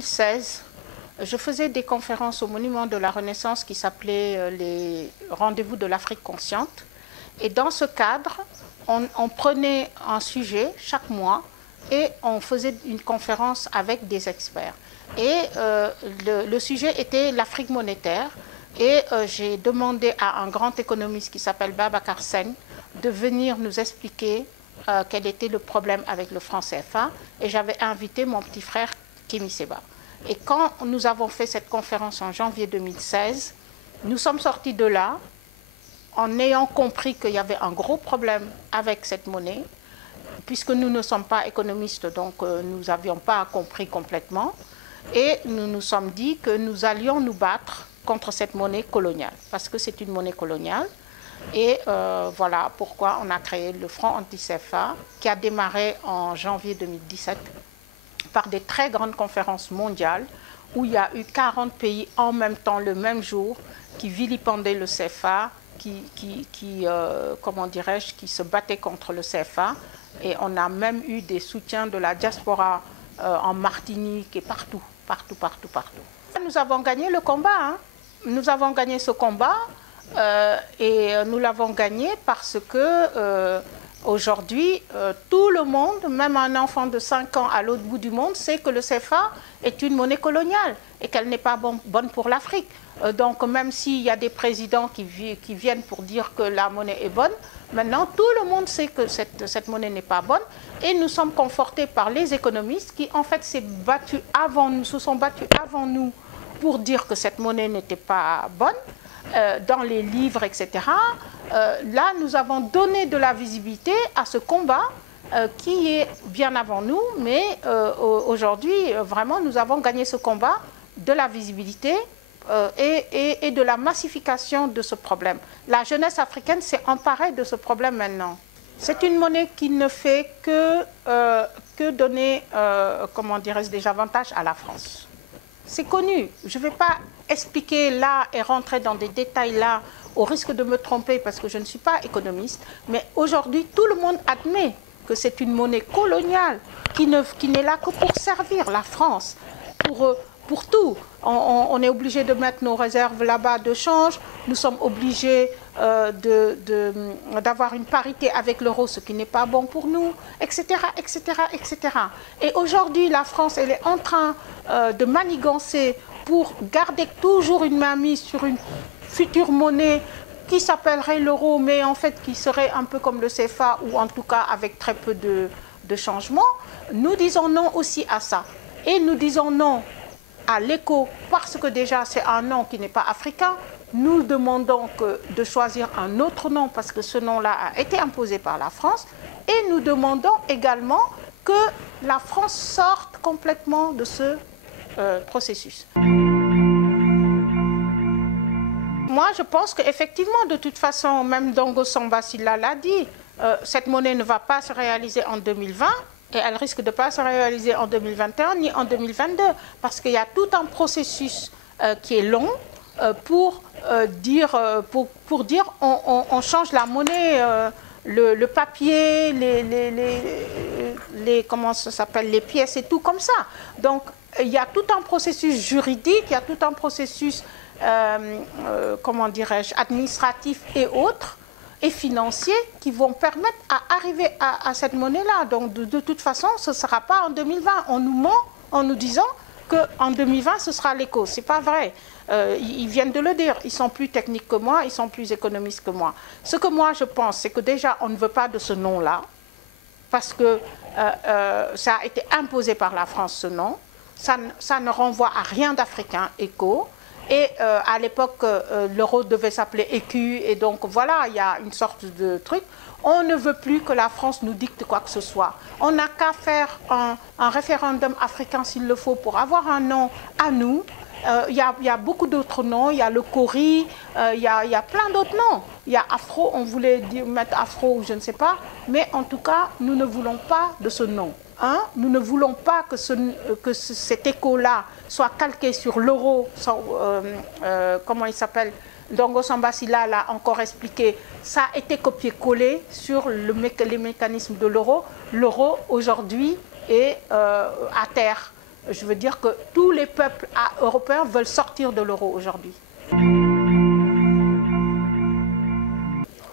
2016, je faisais des conférences au Monument de la Renaissance qui s'appelaient les Rendez-vous de l'Afrique consciente. Et dans ce cadre, on prenait un sujet chaque mois et on faisait une conférence avec des experts. Et le sujet était l'Afrique monétaire. Et j'ai demandé à un grand économiste qui s'appelle Babacar Sène de venir nous expliquer quel était le problème avec le franc CFA. Et j'avais invité mon petit frère Kémy Séba. Et quand nous avons fait cette conférence en janvier 2016, nous sommes sortis de là en ayant compris qu'il y avait un gros problème avec cette monnaie, puisque nous ne sommes pas économistes, donc nous n'avions pas compris complètement. Et nous nous sommes dit que nous allions nous battre contre cette monnaie coloniale, parce que c'est une monnaie coloniale. Et voilà pourquoi on a créé le franc anti-CFA, qui a démarré en janvier 2017 par des très grandes conférences mondiales, où il y a eu 40 pays en même temps, le même jour, qui vilipendaient le CFA, comment dirais-je, qui se battaient contre le CFA. Et on a même eu des soutiens de la diaspora en Martinique et partout. Nous avons gagné le combat. Hein. Nous avons gagné ce combat et nous l'avons gagné parce que aujourd'hui, tout le monde, même un enfant de 5 ans à l'autre bout du monde, sait que le CFA est une monnaie coloniale et qu'elle n'est pas bonne pour l'Afrique. Donc même s'il y a des présidents qui viennent pour dire que la monnaie est bonne, maintenant tout le monde sait que cette monnaie n'est pas bonne et nous sommes confortés par les économistes qui en fait se sont battus avant nous pour dire que cette monnaie n'était pas bonne, dans les livres, etc. Là, nous avons donné de la visibilité à ce combat qui est bien avant nous, mais aujourd'hui, vraiment, nous avons gagné ce combat de la visibilité et de la massification de ce problème. La jeunesse africaine s'est emparée de ce problème maintenant. C'est une monnaie qui ne fait que donner, comment dirais-je, des avantages à la France. C'est connu. Je ne vais pas expliquer là et rentrer dans des détails là au risque de me tromper parce que je ne suis pas économiste. Mais aujourd'hui, tout le monde admet que c'est une monnaie coloniale qui n'est là que pour servir la France, pour tout. On est obligé de mettre nos réserves là-bas de change. Nous sommes obligés d'avoir une parité avec l'euro, ce qui n'est pas bon pour nous, etc., etc., etc. Et aujourd'hui, la France, elle est en train de manigancer pour garder toujours une mainmise sur une future monnaie qui s'appellerait l'euro, mais en fait qui serait un peu comme le CFA, ou en tout cas avec très peu de changements. Nous disons non aussi à ça. Et nous disons non à l'éco, parce que déjà c'est un nom qui n'est pas africain. Nous demandons de choisir un autre nom, parce que ce nom-là a été imposé par la France. Et nous demandons également que la France sorte complètement de ce processus. Moi, je pense qu'effectivement, de toute façon, même Dongo Samba Sylla l'a dit, cette monnaie ne va pas se réaliser en 2020 et elle risque de ne pas se réaliser en 2021 ni en 2022 parce qu'il y a tout un processus qui est long pour dire on change la monnaie, le papier, comment ça s'appelle, les pièces et tout comme ça. Donc, il y a tout un processus juridique, il y a tout un processus, comment dirais-je, administratif et autres, et financiers, qui vont permettre à arriver à cette monnaie-là. Donc, de toute façon, ce ne sera pas en 2020. On nous ment en nous disant qu'en 2020, ce sera l'éco. Ce n'est pas vrai. Ils viennent de le dire. Ils sont plus techniques que moi, ils sont plus économistes que moi. Ce que moi, je pense, c'est que déjà, on ne veut pas de ce nom-là, parce que ça a été imposé par la France, ce nom. Ça ne renvoie à rien d'africain, éco. Et à l'époque, l'euro devait s'appeler écu. Et donc, voilà, il y a une sorte de truc. On ne veut plus que la France nous dicte quoi que ce soit. On n'a qu'à faire un référendum africain s'il le faut pour avoir un nom à nous. Il y a beaucoup d'autres noms. Il y a le Kori, il y a plein d'autres noms. Il y a Afro, on voulait mettre Afro ou je ne sais pas. Mais en tout cas, nous ne voulons pas de ce nom. Hein? Nous ne voulons pas que cet écho-là soit calqué sur l'euro, comment il s'appelle, Dongo Samba Sylla l'a encore expliqué, ça a été copié-collé sur les mécanismes de l'euro. L'euro, aujourd'hui, est à terre. je veux dire que tous les peuples européens veulent sortir de l'euro aujourd'hui.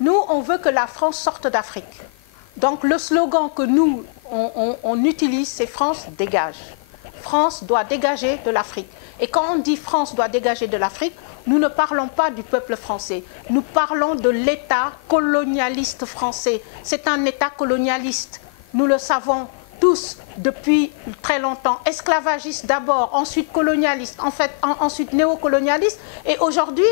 Nous, on veut que la France sorte d'Afrique. Donc le slogan que nous, on utilise, c'est France dégage. France doit dégager de l'Afrique. Et quand on dit France doit dégager de l'Afrique, nous ne parlons pas du peuple français. Nous parlons de l'État colonialiste français. C'est un État colonialiste. Nous le savons tous depuis très longtemps. Esclavagiste d'abord, ensuite colonialiste, en fait, ensuite néocolonialiste. Et aujourd'hui,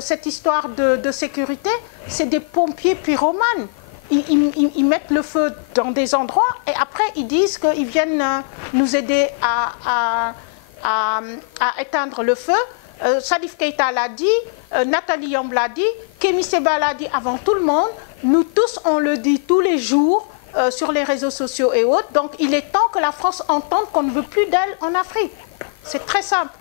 cette histoire de sécurité, c'est des pompiers pyromanes. Ils mettent le feu dans des endroits et après ils disent qu'ils viennent nous aider à éteindre le feu. Salif Keïta l'a dit, Nathalie Yamb l'a dit, Kémi Séba l'a dit avant tout le monde. Nous tous, on le dit tous les jours sur les réseaux sociaux et autres. Donc il est temps que la France entende qu'on ne veut plus d'elle en Afrique. C'est très simple.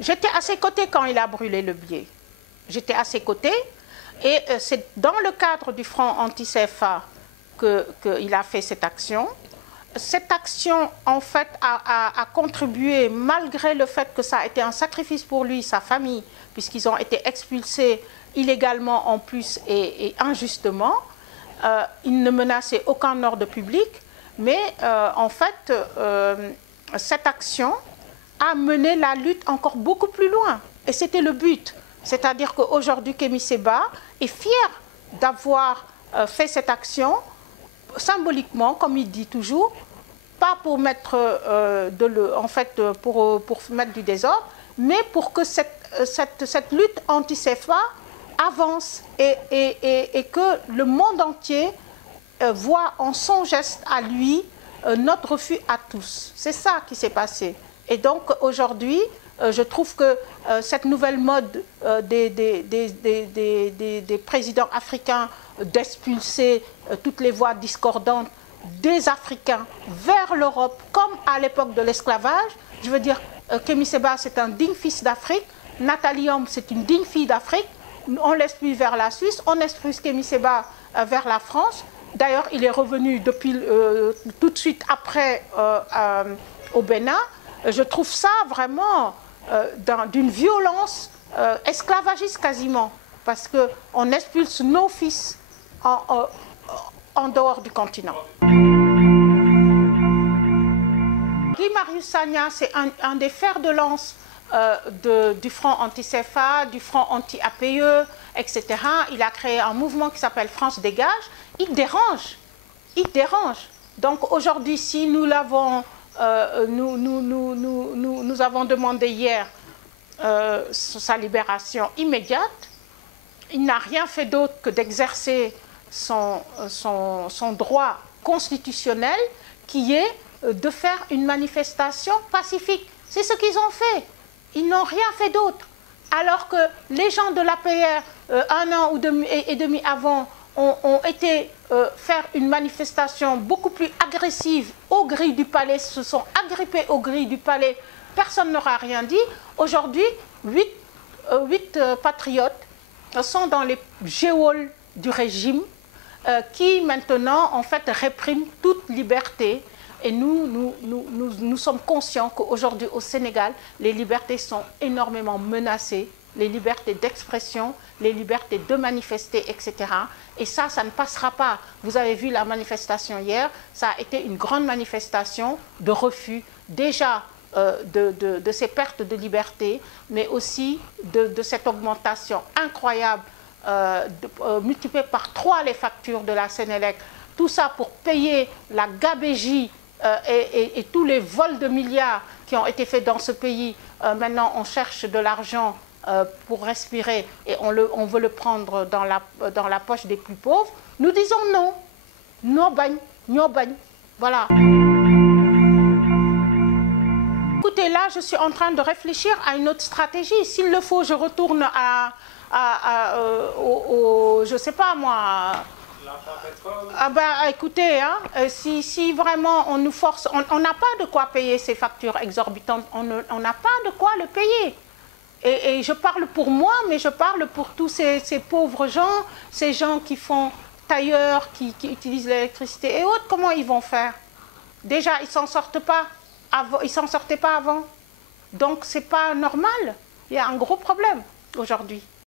J'étais à ses côtés quand il a brûlé le billet. J'étais à ses côtés et c'est dans le cadre du front anti-CFA qu'il a fait cette action. Cette action, en fait, a contribué, malgré le fait que ça a été un sacrifice pour lui, sa famille, puisqu'ils ont été expulsés illégalement en plus et injustement. Ils ne menaçaient aucun ordre public, mais en fait, cette action a mené la lutte encore beaucoup plus loin. Et c'était le but. C'est-à-dire qu'aujourd'hui, Kémi Séba est fier d'avoir fait cette action, symboliquement, comme il dit toujours, pas pour mettre, pour mettre du désordre, mais pour que cette lutte anti-CFA avance et que le monde entier voit en son geste à lui notre refus à tous. C'est ça qui s'est passé. Et donc aujourd'hui, je trouve que cette nouvelle mode des présidents africains d'expulser toutes les voix discordantes des Africains vers l'Europe, comme à l'époque de l'esclavage, je veux dire, Kémi Séba, c'est un digne fils d'Afrique, Nathalie Yamb, c'est une digne fille d'Afrique, on l'expulse vers la Suisse, on expulse Kémi Séba vers la France. D'ailleurs, il est revenu depuis, tout de suite après au Bénin. Je trouve ça vraiment d'une violence esclavagiste quasiment, parce qu'on expulse nos fils en dehors du continent. Guy Marius Sagna, c'est un des fers de lance du front anti-CFA, du front anti-APE, etc. Il a créé un mouvement qui s'appelle France Dégage. Il dérange. Il dérange. Donc aujourd'hui, si nous l'avons... nous avons demandé hier sa libération immédiate. Il n'a rien fait d'autre que d'exercer son droit constitutionnel qui est de faire une manifestation pacifique. C'est ce qu'ils ont fait. Ils n'ont rien fait d'autre. Alors que les gens de l'APR, un an et demi avant, ont été faire une manifestation beaucoup plus agressive aux grilles du palais, se sont agrippés aux grilles du palais, personne n'aura rien dit. Aujourd'hui, 8 patriotes sont dans les geôles du régime qui maintenant en fait répriment toute liberté. Et nous sommes conscients qu'aujourd'hui au Sénégal, les libertés sont énormément menacées, les libertés d'expression, les libertés de manifester, etc. Et ça ne passera pas. Vous avez vu la manifestation hier, ça a été une grande manifestation de refus, déjà de ces pertes de liberté, mais aussi de cette augmentation incroyable, multipliée par 3 les factures de la Sénélec. Tout ça pour payer la gabégie et tous les vols de milliards qui ont été faits dans ce pays. Maintenant, on cherche de l'argent pour respirer et on veut le prendre dans la poche des plus pauvres. Nous disons non. Non bagne, non bagne. Voilà. Écoutez, là, je suis en train de réfléchir à une autre stratégie. S'il le faut, je retourne je ne sais pas moi... Ah ben, écoutez, hein, si vraiment on nous force, on n'a pas de quoi payer ces factures exorbitantes, on n'a pas de quoi le payer. Et je parle pour moi, mais je parle pour tous ces pauvres gens, ces gens qui font tailleurs qui utilisent l'électricité et autres, comment ils vont faire? Déjà, ils ne s'en sortent pas. Ils s'en sortaient pas avant. Donc, ce n'est pas normal. Il y a un gros problème aujourd'hui.